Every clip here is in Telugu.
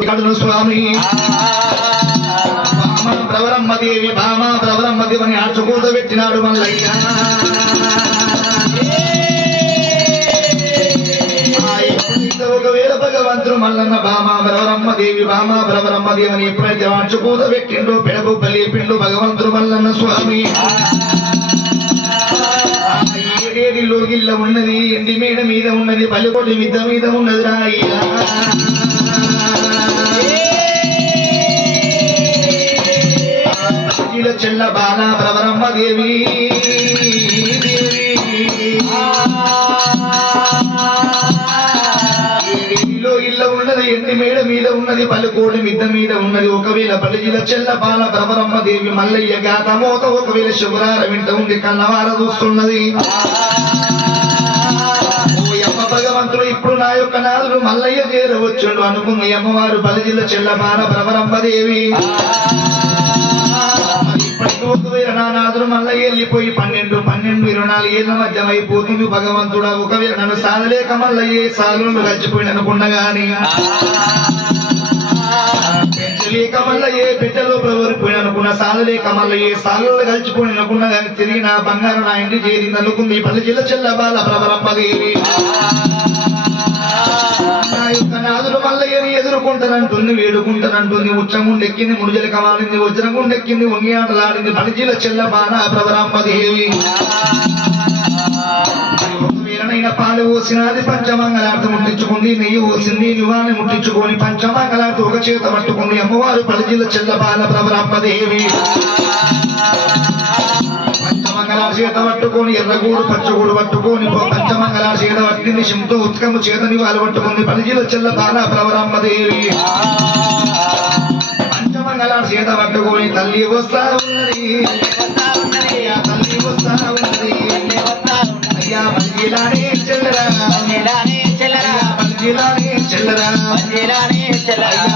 కడును స్వామి భామ ప్రవరమ్మ భామ ప్రవరమ్మదేవి దేవని ఆచుకూత పెట్టినాడు మల్లయ్య. ఒకవేళ భగవంతుడు మల్లన్న భామ ప్రవరమ్మ దేవి భామ ప్రవరమ్మ దేవని ఎప్పుడైతే ఆచుకూత పెట్టిండో పెడబు లేపిండు భగవంతుడు మల్లన్న స్వామి. ఆ గిల్ల ఉన్నది ఎండి మేడ మీద ఉన్నది పల్లెకోటి మిద్ద మీద ఉన్నది రాయ్యా పచ్చిల చెల్ల బాల ప్రవరమ్మ దేవి. ఇల్లు ఇల్ల ఉన్నది ఎండి మేడ మీద ఉన్నది పలుకోడి మిద్ద మీద ఉన్నది. ఒకవేళ పలిజిల చెల్ల బాల ప్రవరమ్మ దేవి మల్లయ్య గాత మోత ఒకవేళ శుభ్రార వింట ఉంది కన్నవార చూస్తున్నది. యమ్మ భగవంతుడు ఇప్పుడు నా యొక్క నాదుడు మల్లయ్య చేరవచ్చు అనుకుంది అమ్మవారు పలిజిల చెల్ల బాల ప్రవరమ్మ దేవి మళ్ళీ నా మల్లయ్య వెళ్ళిపోయి పన్నెండు పన్నెండు ఇరవై నాలుగు ఏళ్ళ మధ్య అయిపోతుంది. భగవంతుడా ఒకవేళ నన్ను సాధలేక మల్లయ్యే సాధులు గడిచిపోయి అనుకున్నా లేక మళ్ళీ ఏ బిడ్డలో ప్రవరిపోయిన అనుకున్న సాధలేక మల్లయ్యే సాధులు కలిసిపోయి అనుకున్నా గాని తిరిగి నా బంగారం నా ఇంటి చేరింది అనుకుంది పల్లె జిల్ల చెల్ల బాల ప్రవరప్పదేవి నా యొక్క నాదుడు మల్లయ్యని ఎదుర్కొంటానంటుంది వేడుకుంటానంటుంది ఉచ్చముండెక్కింది ముడిజల కమాలింది వంగి ఆటలాడింది పనిజీల చెల్ల బాణ ప్రవరమ్మదేవి వీరనైన పాలు పోసినది పంచమంగళార్థం ముట్టించుకుంది నెయ్యి పోసింది నివాణి ముట్టించుకొని పంచమంగళార్తి ఒక చేత పట్టుకుంది. అమ్మవారు పలిజీల చెల్ల బాల ప్రవరమ్మదేవి పంచమంగళ చేత పట్టుకొని ఎర్రగూడు పచ్చగూడు పట్టుకొని పో- పంచమంగళ చేత పట్టింది శింతో ఉత్కము చేతని వాళ్ళు పట్టుకుంది పలిజిల చెల్ల బాల ప్రవరమ్మదేవి పంచమంగళ చేత పట్టుకొని తల్లి వస్తా ఉన్నది. అయ్యా తల్లి వస్తా ఉన్నది. అయ్యా పలిజిలానే చెల్లరా. చెల్లరా. అయ్యా అమ్మవారు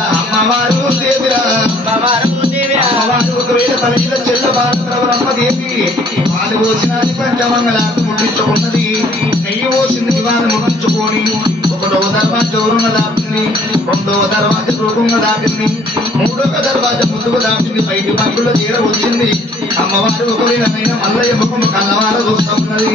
ఒకవేళ చెల్ల బాలప్రవరమ్మదేవి పాలు పోసినది పంచమంగళాకు ముట్టించుకున్నది. నెయ్యి పోసింది దివాను ముగించుకొని. ఒకటో దర్వాజ ఊరున దాపింది రెండో దర్వాజ రూపంగా దాపింది మూడో దర్వాజ ముందుకు దాపింది బయటి పనుల తీర వచ్చింది. అమ్మవారు ఒకవేళ మల్లయ్య ముఖం కన్నవార చూస్తున్నది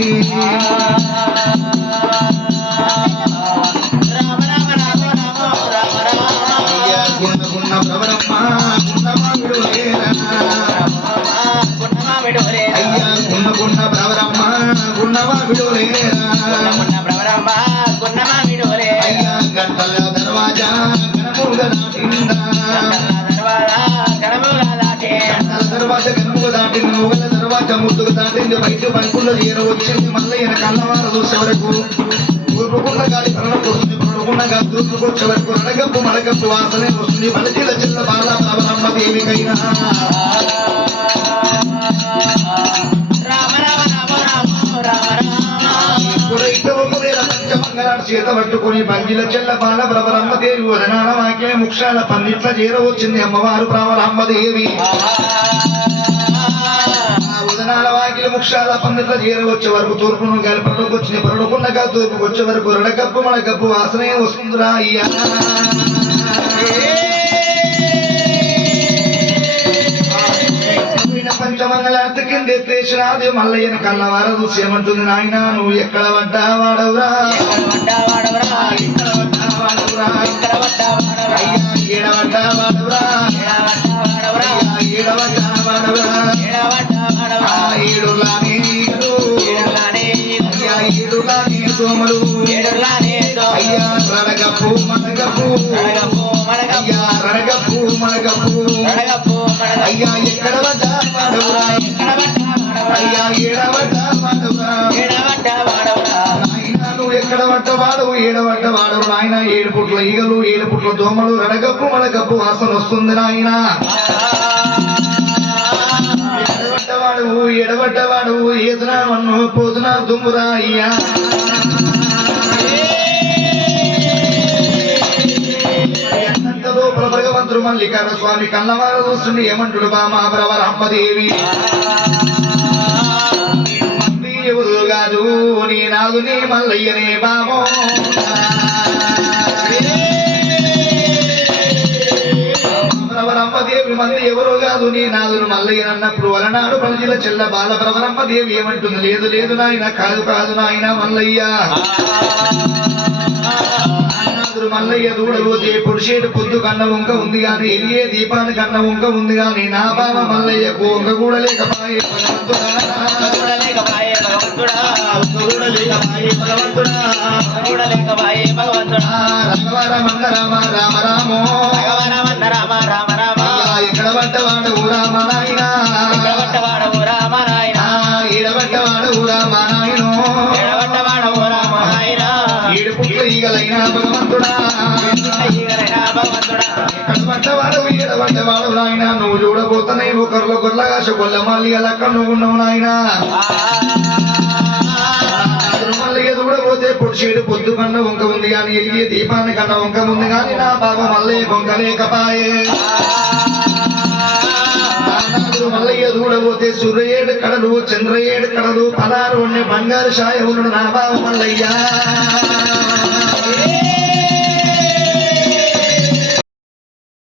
దాటింది నువ్వుల తర్వాత ముద్దుకు దాటింది బయట పలుకుల్లో తీర మళ్ళీ ఈయన కన్నవార చూసే వరకు. తూర్పుకున్న గాలి పరలకు వస్తుంది పరడుకున్న గాలి తూర్పుకు వరకు. అడగప్పు మడగప్పు వాసనే వస్తుంది. మలచిల చిన్న బాల బాబరమ్మ దేవికైనా. చేత పట్టుకుని బంగిల చెల్ల బాల ప్రభరమ్మ దేవి వదనాల వాక్య ముక్షాల పన్నిట్ల చేరవచ్చింది అమ్మవారు ప్రభరమ్మ దేవి. ఆ ఉదనాల వాకిలి ముక్షాల పందిట్ల చేరవచ్చే వరకు తూర్పును గాలి వచ్చిన వచ్చింది తూర్పుకు వచ్చే వరకు రడకప్పు మడకప్పు వాసనే వస్తుందిరా అయ్యా. పంచమంగళార్తి కింద ఎత్తేసినాది మల్లయ్యను కన్నవార చూసి నాయన నువ్వు ఎక్కడ పడ్డా వాడవురా అయ్యా అయ్యా అయ్యా ఎక్కడ అయ్యా ఏడవడ్డ వాడవు నాయన ఏడు పుట్ల ఈగలు ఏడు పుట్ల దోమలు రడగప్పు మనగప్పు వాసన వస్తుంది నాయన. ఎడబడ్డవాడు ఎడబడ్డవాడు ఏదునా మన్ను పోదునా దుమ్మురా అయ్యా. లోపల మల్లికార స్వామి కన్నవార చూస్తుండే ఏమంటుడు బామా ప్రవర అమ్మదేవి ఎవరు కాదు నీ నాదు నీ మల్లయ్యనే బామో. దేవి మంది ఎవరో కాదు నీ నాదులు మల్లయ్య అన్నప్పుడు అలనాడు ప్రజల చెల్ల బాల ప్రవరమ్మ దేవి ఏమంటుంది? లేదు లేదు నాయన కాదు కాదు నాయన మల్లయ్య. నాదులు మల్లయ్య దూడబోతే పొడిచేడు పొద్దు కన్న వంక ఉంది గాని ఎలిగే దీపాన్ని కన్న వంక ఉంది గాని నా బావ మల్లయ్యకు వంక కూడా లేకపాయే భగవంతుడా. రామవార మంద రామ రామ ఈగలైన భగవంతుడా. నాయన. నువ్వు చూడబోతున్నాయి ఒకరిలో గొల్లగాశ గొల్ల మల్లి అలా నువ్వు ఉన్నావు నాయనా. మళ్ళీ చూడబోతే పొడిచేడు పొద్దు కన్న వంక ఉంది కానీ ఎలిగే దీపాన్ని కన్న వంక ఉంది కానీ నా బాబ మళ్ళీ వంక లేకపాయే. మల్లయ్య చూడబోతే సూర్యేడు కడలు చంద్రయేడు కడలు పదారు ఉండే బంగారు షాయ ఉన్నాడు నా బావ మల్లయ్య. Yeah.